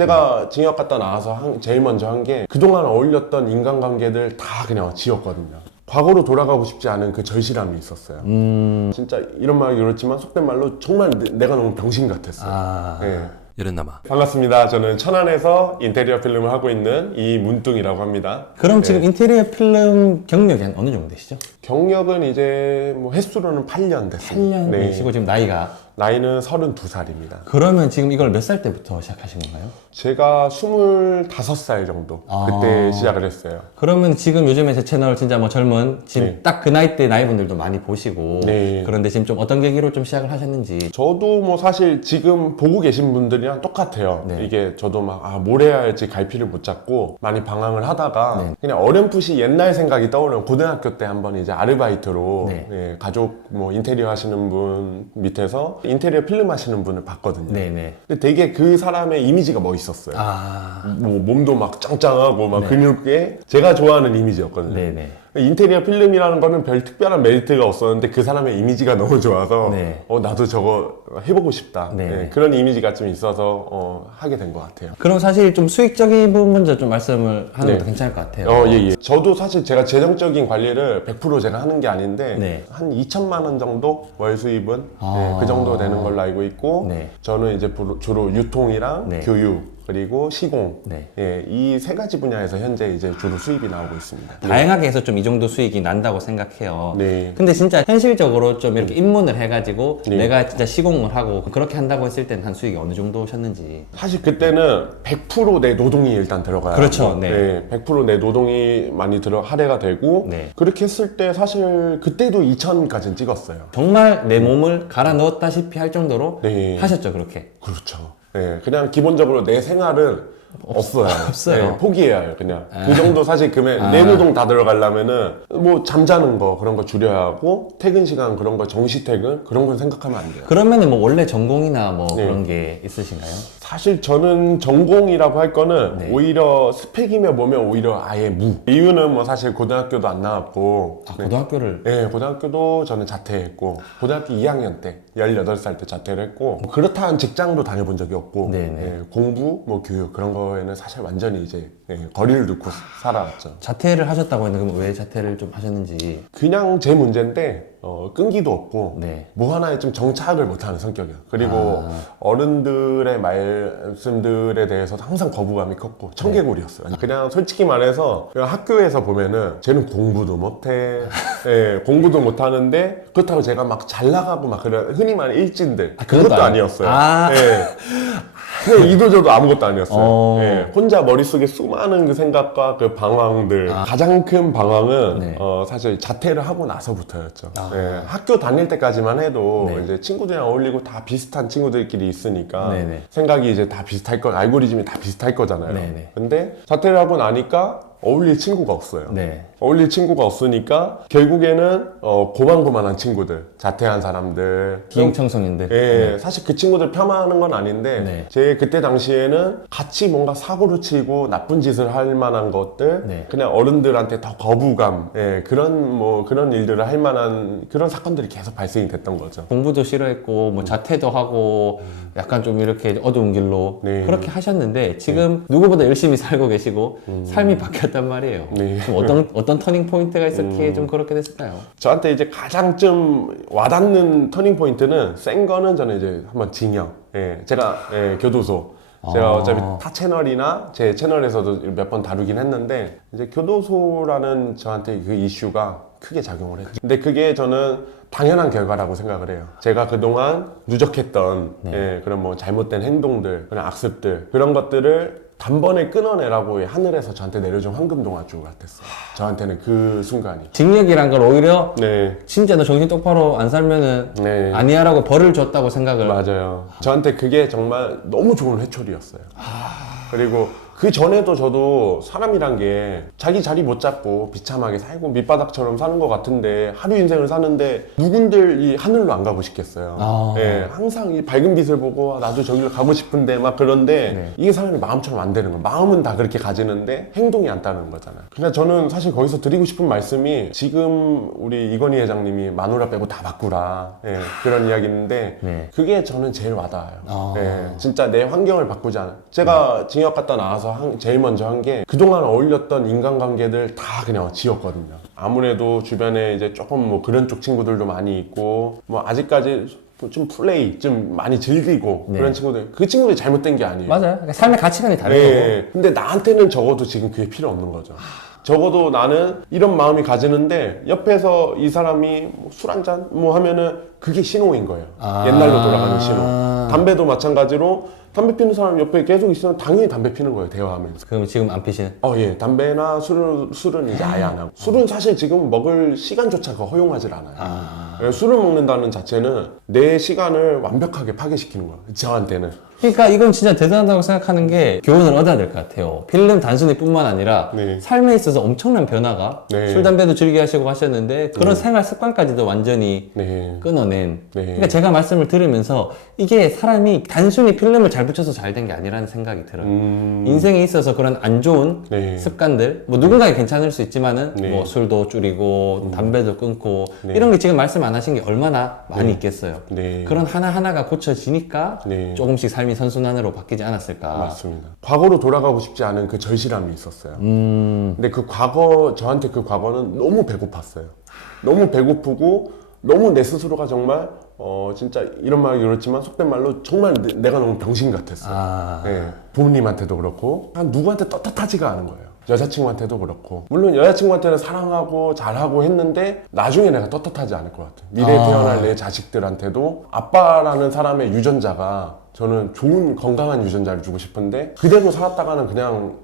제가 징역 갔다 나와서 제일 먼저 한 게 그동안 어울렸던 인간관계들 다 그냥 지웠거든요. 과거로 돌아가고 싶지 않은 그 절실함이 있었어요. 진짜 이런 말이 그렇지만 속된 말로 정말 내가 너무 병신 같았어요. 네. 여름남아. 반갑습니다. 저는 천안에서 인테리어 필름을 하고 있는 이문뚱이라고 합니다. 그럼 지금 인테리어 필름 경력이 한 어느 정도 되시죠? 경력은 이제 뭐 횟수로는 8년 됐어요. 8년이시고 지금 나이가? 나이는 32살입니다. 그러면 지금 이걸 몇 살 때부터 시작하신 건가요? 제가 25살 정도 그때 시작을 했어요. 그러면 지금 요즘에 제 채널 진짜 뭐 젊은 지금 딱 그 나이 때 나이분들도 많이 보시고 그런데 지금 좀 어떤 계기로 좀 시작을 하셨는지. 저도 뭐 사실 지금 보고 계신 분들이랑 똑같아요. 이게 저도 막 뭘 해야 할지 갈피를 못 잡고 많이 방황을 하다가 그냥 어렴풋이 옛날 생각이 떠오르는 고등학교 때 한번 이제 아르바이트로 가족 뭐 인테리어 하시는 분 밑에서 인테리어 필름 하시는 분을 봤거든요. 근데 되게 그 사람의 이미지가 멋있었어요. 뭐 몸도 막 짱짱하고 막 근육에 제가 좋아하는 이미지였거든요. 인테리어 필름이라는 거는 별 특별한 메리트가 없었는데 그 사람의 이미지가 너무 좋아서 나도 저거 해보고 싶다. 그런 이미지가 좀 있어서 하게 된 것 같아요. 그럼 사실 좀 수익적인 부분 먼저 좀 말씀을 하는 것도 괜찮을 것 같아요. 예. 저도 사실 제가 재정적인 관리를 100% 제가 하는 게 아닌데 한 2천만 원 정도 월 수입은 그 정도 되는 걸로 알고 있고 저는 이제 주로 유통이랑 교육 그리고 시공 이 세 가지 분야에서 현재 이제 주로 수입이 나오고 있습니다. 다양하게 해서 좀 이 정도 수익이 난다고 생각해요. 근데 진짜 현실적으로 좀 이렇게 입문을 해가지고 내가 진짜 시공을 하고 그렇게 한다고 했을 때는 한 수익이 어느 정도 오셨는지. 사실 그때는 100% 내 노동이 일단 들어가요. 그렇죠. 100% 내 노동이 많이 할애가 되고 그렇게 했을 때 사실 그때도 2천까지는 찍었어요. 정말 내 몸을 갈아 넣었다시피 할 정도로 하셨죠, 그렇게. 그렇죠. 그냥 기본적으로 내 생활은 없어요. 포기해야 해요, 그냥. 그 정도 사실 금액, 내 노동 다 들어가려면은, 뭐, 잠자는 거, 그런 거 줄여야 하고, 퇴근 시간, 그런 거, 정시 퇴근, 그런 건 생각하면 안 돼요. 그러면은 뭐, 원래 전공이나 뭐, 그런 게 있으신가요? 사실 저는 전공이라고 할 거는 오히려 스펙이며 뭐며 오히려 아예 무. 이유는 뭐 사실 고등학교도 안 나왔고. 고등학교를? 고등학교도 저는 자퇴했고, 고등학교 2학년 때, 18살 때 자퇴를 했고, 그렇다한 직장도 다녀본 적이 없고, 공부, 뭐 교육, 그런 거에는 사실 완전히 이제 거리를 두고 살아왔죠. 자퇴를 하셨다고 했는데, 그럼 왜 자퇴를 좀 하셨는지? 그냥 제 문제인데, 끈기도 없고, 뭐 하나에 좀 정착을 못하는 성격이에요. 그리고 어른들의 말씀들에 대해서 항상 거부감이 컸고, 청개구리였어요. 그냥 솔직히 말해서, 그냥 학교에서 보면은, 쟤는 공부도 못해, 공부도 못하는데, 그렇다고 제가 막 잘 나가고 막 그런, 흔히 말하는 일진들. 그것도 아니었어요. 그냥 이도저도 아무것도 아니었어요. 혼자 머릿속에 수많은 그 생각과 그 방황들. 가장 큰 방황은 사실 자퇴를 하고 나서부터였죠. 학교 다닐 때까지만 해도 이제 친구들이랑 어울리고 다 비슷한 친구들끼리 있으니까 생각이 이제 다 비슷할 거, 알고리즘이 다 비슷할 거잖아요. 근데 자퇴를 하고 나니까 어울릴 친구가 없어요. 어울릴 친구가 없으니까 결국에는 고만고만한 친구들, 자퇴한 사람들, 기행청소년들. 사실 그 친구들 폄하하는 건 아닌데 제 그때 당시에는 같이 뭔가 사고를 치고 나쁜 짓을 할 만한 것들, 그냥 어른들한테 더 거부감, 그런 일들을 할 만한 그런 사건들이 계속 발생이 됐던 거죠. 공부도 싫어했고 뭐 자퇴도 하고 약간 좀 이렇게 어두운 길로 그렇게 하셨는데 지금 누구보다 열심히 살고 계시고 삶이 바뀌었단 말이에요. 좀 어떤 터닝 포인트가 있었기에 좀 그렇게 됐을까요? 저한테 이제 가장 좀 와닿는 터닝 포인트는 센 거는 저는 이제 한번 징역. 제가 교도소. 제가 어차피 타 채널이나 제 채널에서도 몇 번 다루긴 했는데 이제 교도소라는 저한테 그 이슈가 크게 작용을 했죠. 근데 그게 저는 당연한 결과라고 생각을 해요. 제가 그동안 누적했던 그런 뭐 잘못된 행동들, 그런 악습들 그런 것들을 단번에 끊어내라고 하늘에서 저한테 내려준 황금 동아줄 같았어요. 저한테는 그 순간이. 징역이란 걸 오히려 진짜 너 정신 똑바로 안 살면은 아니야라고 벌을 줬다고 생각을. 맞아요. 저한테 그게 정말 너무 좋은 회초리였어요. 그리고 그 전에도 저도 사람이란 게 자기 자리 못 잡고 비참하게 살고 밑바닥처럼 사는 것 같은데 하루 인생을 사는데 누군들 이 하늘로 안 가고 싶겠어요. 예, 항상 이 밝은 빛을 보고 나도 저기로 가고 싶은데 막 그런데 이게 사람이 마음처럼 안 되는 거예요. 마음은 다 그렇게 가지는데 행동이 안 따르는 거잖아요. 그냥 저는 사실 거기서 드리고 싶은 말씀이 지금 우리 이건희 회장님이 마누라 빼고 다 바꾸라 그런 이야기인데 그게 저는 제일 와닿아요. 진짜 내 환경을 바꾸지 않아. 제가 징역 갔다 나와서 제일 먼저 한 게 그동안 어울렸던 인간관계들 다 그냥 지웠거든요. 아무래도 주변에 이제 조금 뭐 그런 쪽 친구들도 많이 있고 뭐 아직까지 좀 플레이 좀 많이 즐기고 그런 친구들, 그 친구들이 잘못된 게 아니에요. 맞아요. 그러니까 삶의 가치관이 다른 거고. 근데 나한테는 적어도 지금 그게 필요 없는 거죠. 적어도 나는 이런 마음이 가지는데 옆에서 이 사람이 술 한잔 뭐 하면은 그게 신호인 거예요. 옛날로 돌아가는 신호. 담배도 마찬가지로 담배 피는 사람 옆에 계속 있으면 당연히 담배 피는 거예요, 대화하면서. 그럼 지금 안 피시는? 예. 담배나 술은 이제 아예 안 하고. 술은 사실 지금 먹을 시간조차가 허용하질 않아요. 술을 먹는다는 자체는 내 시간을 완벽하게 파괴시키는 거예요, 저한테는. 그러니까 이건 진짜 대단하다고 생각하는 게 교훈을 얻어야 될 것 같아요. 필름 단순히 뿐만 아니라 삶에 있어서 엄청난 변화가 술, 담배도 즐겨 하시고 하셨는데 그런 생활 습관까지도 완전히 끊어낸. 그러니까 제가 말씀을 들으면서 이게 사람이 단순히 필름을 잘 붙여서 잘 된 게 아니라는 생각이 들어요. 인생에 있어서 그런 안 좋은 습관들, 뭐 누군가에 괜찮을 수 있지만은 뭐 술도 줄이고 담배도 끊고 이런 게 지금 말씀 안 하신 게 얼마나 많이 있겠어요. 그런 하나하나가 고쳐지니까 조금씩 삶이 선순환으로 바뀌지 않았을까. 맞습니다. 과거로 돌아가고 싶지 않은 그 절실함이 있었어요. 근데 그 과거, 저한테 그 과거는 너무 배고팠어요. 너무 배고프고 너무 내 스스로가 정말 진짜 이런 말이 그렇지만 속된 말로 정말 내가 너무 병신 같았어요. 부모님한테도 그렇고 누구한테 떳떳하지가 않은 거예요. 여자친구한테도 그렇고, 물론 여자친구한테는 사랑하고 잘하고 했는데 나중에 내가 떳떳하지 않을 것 같아요. 미래에 태어날 내 자식들한테도 아빠라는 사람의 유전자가, 저는 좋은 건강한 유전자를 주고 싶은데 그대로 살았다가는 그냥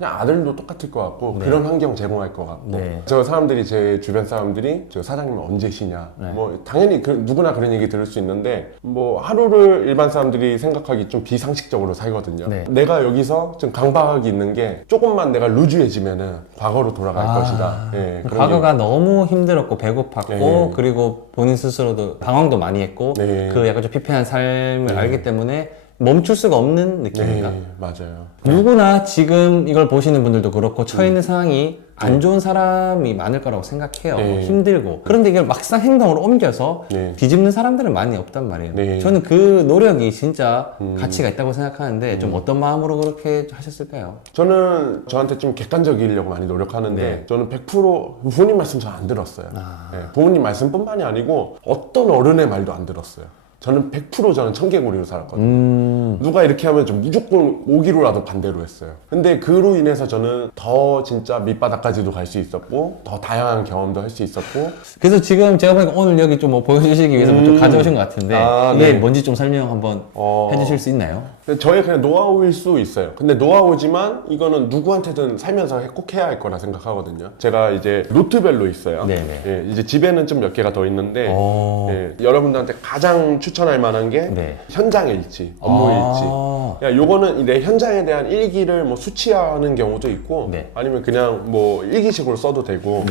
아들도 똑같을 것 같고 그런 환경 제공할 것 같고 저 사람들이, 제 주변 사람들이 저 사장님 언제 쉬냐 뭐 당연히 누구나 그런 얘기 들을 수 있는데 뭐 하루를 일반 사람들이 생각하기 좀 비상식적으로 살거든요. 내가 여기서 좀 강박이 있는 게 조금만 내가 루즈해지면은 과거로 돌아갈 것이다. 과거가 너무 힘들었고 배고팠고 그리고 본인 스스로도 방황도 많이 했고 그 약간 좀 피폐한 삶을 알기 때문에 멈출 수가 없는 느낌인가? 맞아요. 누구나 지금 이걸 보시는 분들도 그렇고 처해 있는 상황이 안 좋은 사람이 많을 거라고 생각해요. 힘들고. 그런데 이걸 막상 행동으로 옮겨서 뒤집는 사람들은 많이 없단 말이에요. 저는 그 노력이 진짜 가치가 있다고 생각하는데 좀 어떤 마음으로 그렇게 하셨을까요? 저는 저한테 좀 객관적이려고 많이 노력하는데 저는 100% 부모님 말씀 잘 안 들었어요. 부모님 말씀뿐만이 아니고 어떤 어른의 말도 안 들었어요. 저는 100% 저는 청개구리로 살았거든요. 누가 이렇게 하면 좀 무조건 오기로라도 반대로 했어요. 근데 그로 인해서 저는 더 진짜 밑바닥까지도 갈 수 있었고 더 다양한 경험도 할 수 있었고. 그래서 지금 제가 보니까 오늘 여기 좀 뭐 보여주시기 위해서 좀 가져오신 것 같은데 이게 뭔지 좀 설명 한번 해주실 수 있나요? 저의 그냥 노하우일 수 있어요. 근데 노하우지만 이거는 누구한테든 살면서 꼭 해야 할 거라 생각하거든요. 제가 이제 노트별로 있어요. 이제 집에는 좀 몇 개가 더 있는데 여러분들한테 가장 추천할 만한 게 현장 일지, 업무 일지. 요거는 내 현장에 대한 일기를 뭐 수치화하는 경우도 있고 아니면 그냥 뭐 일기식으로 써도 되고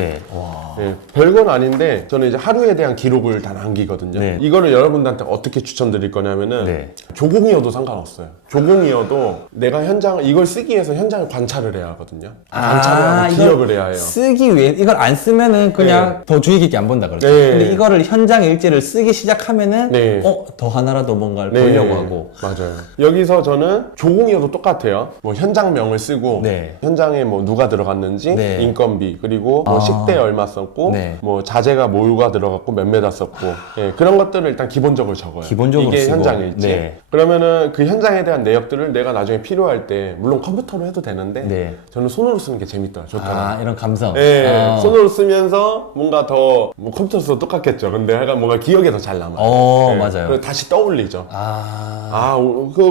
별건 아닌데 저는 이제 하루에 대한 기록을 다 남기거든요. 이거를 여러분들한테 어떻게 추천드릴 거냐면은 조공이어도 상관없어요. 조공이어도 내가 이걸 쓰기 위해서 현장을 관찰을 해야 하거든요. 관찰을 하고 기억을 해야 해요. 쓰기 위해 이걸 안 쓰면은 그냥 더 주의 깊게 안 본다 그러죠. 근데 이거를 현장 일지를 쓰기 시작하면은 더 하나라도 뭔가를 보려고 하고. 맞아요. 여기서 저는 조공이어도 똑같아요. 뭐 현장명을 쓰고 현장에 뭐 누가 들어갔는지 인건비 그리고 뭐 식대 얼마 썼고 뭐 자재가 뭐가 들어갔고 몇 메다 썼고 그런 것들을 일단 기본적으로 적어요. 기본적으로 이게 쓰고. 현장 일지. 그러면은 그 현장에 대한 내역들을 내가 나중에 필요할 때 물론 컴퓨터로 해도 되는데 저는 손으로 쓰는 게 재밌더라. 좋더라. 이런 감성. 손으로 쓰면서 뭔가 더 뭐 컴퓨터로 써도 똑같겠죠. 근데 약간 뭔가 기억에 더 잘 남아요. 맞아요. 그래서 다시 떠올리죠.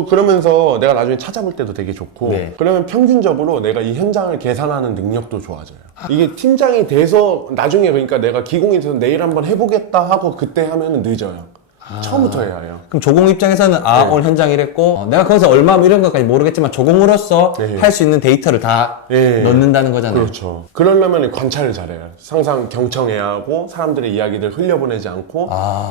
그러면서 내가 나중에 찾아볼 때도 되게 좋고 그러면 평균적으로 내가 이 현장을 계산하는 능력도 좋아져요. 이게 팀장이 돼서 나중에, 그러니까 내가 기공이 돼서 내일 한번 해보겠다 하고 그때 하면은 늦어요. 처음부터 해야 해요. 그럼 조공 입장에서는 오늘 현장 이랬고 내가 거기서 얼마 뭐 이런 것까지 모르겠지만 조공으로서 할 수 있는 데이터를 다 넣는다는 거잖아요. 그렇죠. 그러려면 관찰을 잘해요. 항상 경청해야 하고 사람들의 이야기들 흘려보내지 않고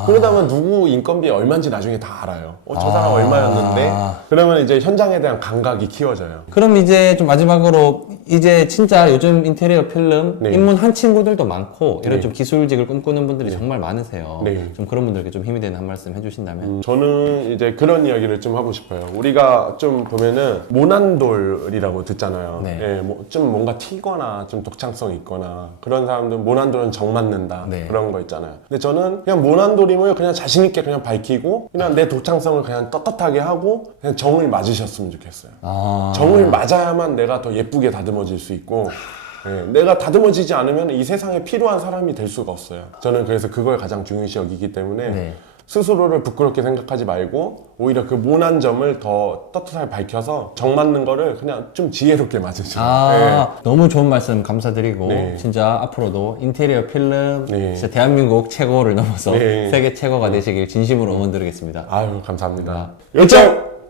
그러다 보면 누구 인건비 얼마인지 나중에 다 알아요. 저 사람 얼마였는데 그러면 이제 현장에 대한 감각이 키워져요. 그럼 이제 좀 마지막으로 이제 진짜 요즘 인테리어 필름 입문한 친구들도 많고 이런 좀 기술직을 꿈꾸는 분들이 정말 많으세요. 좀 그런 분들께 좀 힘이 되는 한 말씀 해주신다면. 저는 이제 그런 이야기를 좀 하고 싶어요. 우리가 좀 보면은 모난돌이라고 듣잖아요. 좀 뭔가 튀거나 좀 독창성 있거나 그런 사람들 모난돌은 정 맞는다 그런 거 있잖아요. 근데 저는 그냥 모난돌임을 그냥 자신 있게 그냥 밝히고 그냥 내 독창성을 그냥 떳떳하게 하고 그냥 정을 맞으셨으면 좋겠어요. 정을 맞아야만 내가 더 예쁘게 다듬어질 수 있고 내가 다듬어지지 않으면 이 세상에 필요한 사람이 될 수가 없어요. 저는 그래서 그걸 가장 중요시 여기기 때문에 스스로를 부끄럽게 생각하지 말고 오히려 그 모난 점을 더 떳떳하게 밝혀서 정 맞는 거를 그냥 좀 지혜롭게 맞으시면 너무 좋은 말씀 감사드리고 진짜 앞으로도 인테리어 필름 진짜 대한민국 최고를 넘어서 세계 최고가 되시길 진심으로 응원드리겠습니다. 아유 감사합니다. 열정!